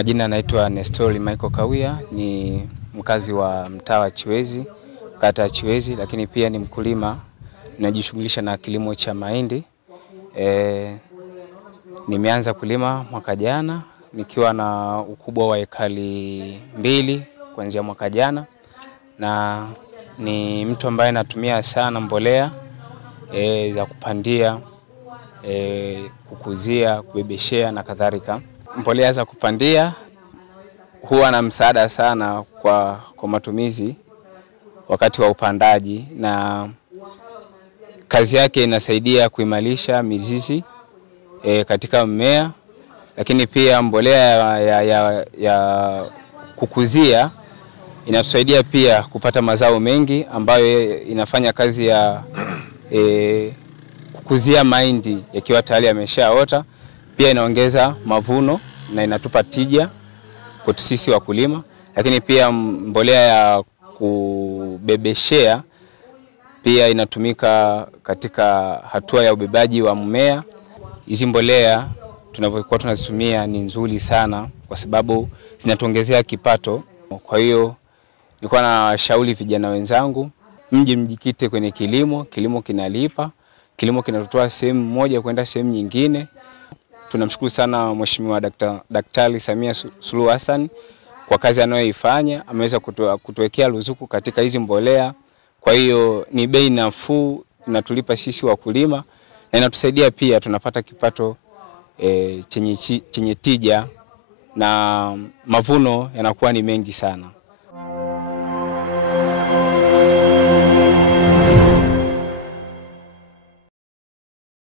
Kwa majina naitwa Nestori Michael Kawia, ni mkazi wa mtaa wa Chiwezi, kata ya Chiwezi, lakini pia ni mkulima, ninajishughulisha na kilimo cha mahindi. Nimeanza kulima mwaka jana nikiwa na ukubwa wa ekari 2 kuanzia mwaka jana, na ni mtu ambaye natumia sana mbolea za kupandia, kukuzia, kubebeshea na kadhalika. Mbolea za kupandia huwa na msaada sana kwa matumizi wakati wa upandaji, na kazi yake inasaidia kuimarisha mizizi katika mmea. Lakini pia mbolea ya kukuzia inatusaidia pia kupata mazao mengi, ambayo inafanya kazi ya kukuzia mahindi yakiwa tayari yameshaota. Pia inaongeza mavuno na inatupa tija kwa sisi wakulima. Lakini pia mbolea ya kubebeshea pia inatumika katika hatua ya ubebaji wa mmea. Hizi mbolea tunavyokuwa tunazitumia ni nzuri sana kwa sababu zinatuongezea kipato. Kwa hiyo nilikuwa na shauri vijana wenzangu mjikite kwenye kilimo. Kilimo kinalipa, kilimo kinatutoa sehemu moja kwenda sehemu nyingine. Tunamshukuru sana Mheshimiwa Daktari Samia Suluhu Hassan kwa kazi anayoifanya. Ameweza kutuwekea ruzuku katika hizi mbolea. Kwa hiyo ni bei nafuu, inatulipa sisi wakulima na inatusaidia pia tunapata kipato chenye tija, na mavuno yanakuwa ni mengi sana.